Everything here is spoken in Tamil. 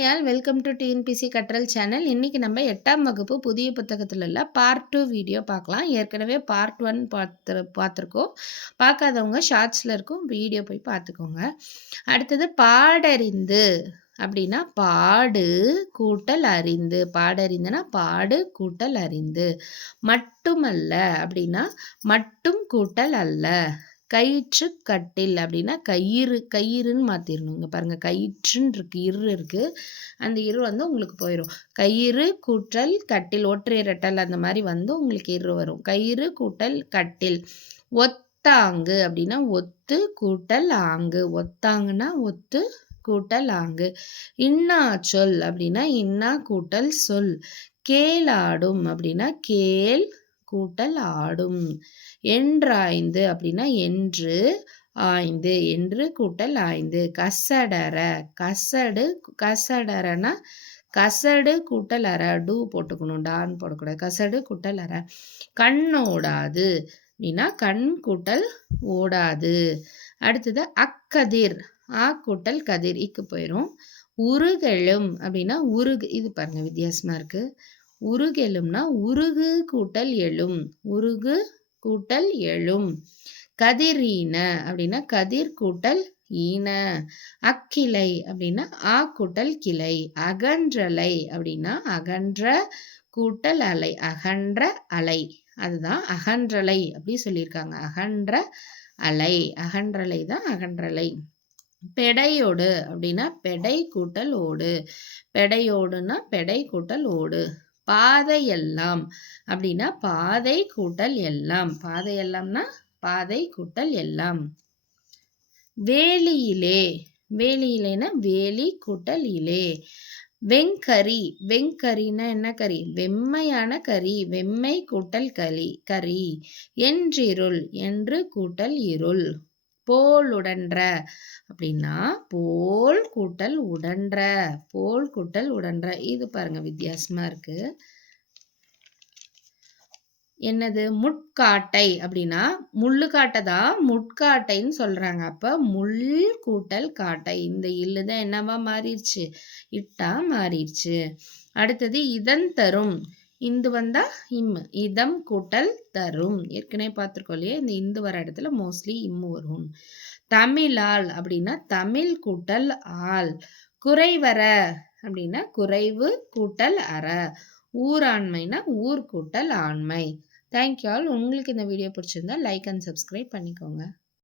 Hi all welcome to TNPSC கற்றல் சேனல் இன்றைக்கி நம்ம எட்டாம் வகுப்பு புதிய புத்தகத்தில் உள்ள பார்ட் டூ வீடியோ பார்க்கலாம். ஏற்கனவே பார்ட் ஒன் பார்த்து பார்த்துருக்கோம். பார்க்காதவங்க ஷார்ட்ஸில் இருக்கும் வீடியோ போய் பார்த்துக்கோங்க. அடுத்தது பாடறிந்து அப்படின்னா பாடு கூட்டல் அறிந்து. பாடறிந்துனா பாடு கூட்டல் அறிந்து. மட்டுமல்ல அப்படின்னா மட்டும் கூட்டல் அல்ல. கயிற்று கட்டில் அப்படின்னா கயிறு கயிறுன்னு மாற்றிடணும் இங்கே பாருங்கள் கயிற்றுன்னு இருக்கு இரு இருக்குது அந்த இரு வந்து உங்களுக்கு போயிடும் கயிறு கூட்டல் கட்டில் ஒற்றை இரட்டல் அந்த மாதிரி வந்து உங்களுக்கு இரு வரும். கயிறு கூட்டல் கட்டில். ஒத்தாங்கு அப்படின்னா ஒத்து கூட்டல் ஆங்கு. ஒத்தாங்குன்னா ஒத்து கூட்டல் ஆங்கு. இன்னா சொல் அப்படின்னா இன்னா கூட்டல் சொல். கேளாடும் அப்படின்னா கேள் கூட்டல் ஆடும். என்றாய்ந்து அப்படின்னா என்று ஆய்ந்து என்று கூட்டல் ஆய்ந்து. கசடர கசடு கசடரனா கசடு கூட்டல் அற டூ போட்டுக்கணும் டான் போடக்கூடாது. கசடு கூட்டல் அற. ஓடாது அப்படின்னா கண் கூட்டல் ஓடாது. அடுத்தது அக்கதிர் ஆ கூட்டல் கதிர். இக்கு போயிடும் உருகெழும் அப்படின்னா உருகு. இது பாருங்க வித்தியாசமா இருக்கு. உருகெலும்னா உருகு கூட்டல் எழும். உருகு கூட்டல் எழும். கதிரீன அப்படின்னா கதிர் கூட்டல் ஈன. அக்கிளை அப்படின்னா ஆ கூட்டல் கிளை. அகன்றலை அப்படின்னா அகன்ற கூட்டல் அலை. அகன்ற அலை. அதுதான் அகன்றலை அப்படி சொல்லியிருக்காங்க. அகன்ற அலை. அகன்றலை தான் அகன்றலை. பெடையோடு அப்படின்னா பெடை கூட்டல் ஓடு. பெடையோடுன்னா பெடை கூட்டல் ஓடு. பாதை எல்லாம் அப்படின்னா பாதை கூட்டல் எல்லாம். பாதை எல்லாம்னா பாதை கூட்டல் எல்லாம். வேலியிலே. வேலியிலேனா வேலி கூட்டல் இலே. வெங்கரி. வெங்கரினா என்ன கறி? வெம்மையான கறி. வெம்மை கூட்டல் கலி கறி. என்றிருள். என்று கூட்டல் இருள். போல் உடன்ற. அப்படின்னா போல் கூட்டல் உடன்ற. போல் கூட்டல் உடன்ற. இது பாருங்க வித்தியாசமா இருக்கு. என்னது? முட்காட்டை. அப்படின்னா முள்ளுக்காட்டை தான் முட்காட்டைன்னு சொல்றாங்க. அப்ப முள் கூட்டல் காட்டை. இந்த இல்லு தான் என்னவா மாறிடுச்சு? இட்டா மாறிடுச்சு. அடுத்தது இதன் தரும். இந்து வந்தா இம் இதம் கூட்டல் தரும். ஏற்கனவே பார்த்துருக்கோம் இல்லையா? இந்த இந்து வர இடத்துல மோஸ்ட்லி இம்மு வரும். தமிழால் அப்படின்னா தமிழ் கூட்டல் ஆள். குறைவர அப்படின்னா குறைவு கூட்டல் அற. ஊராண்மைனா ஊர் கூட்டல் ஆண்மை. தேங்க்யூ ஆல் உங்களுக்கு இந்த வீடியோ பிடிச்சிருந்தா லைக் அண்ட் சப்ஸ்கிரைப் பண்ணிக்கோங்க.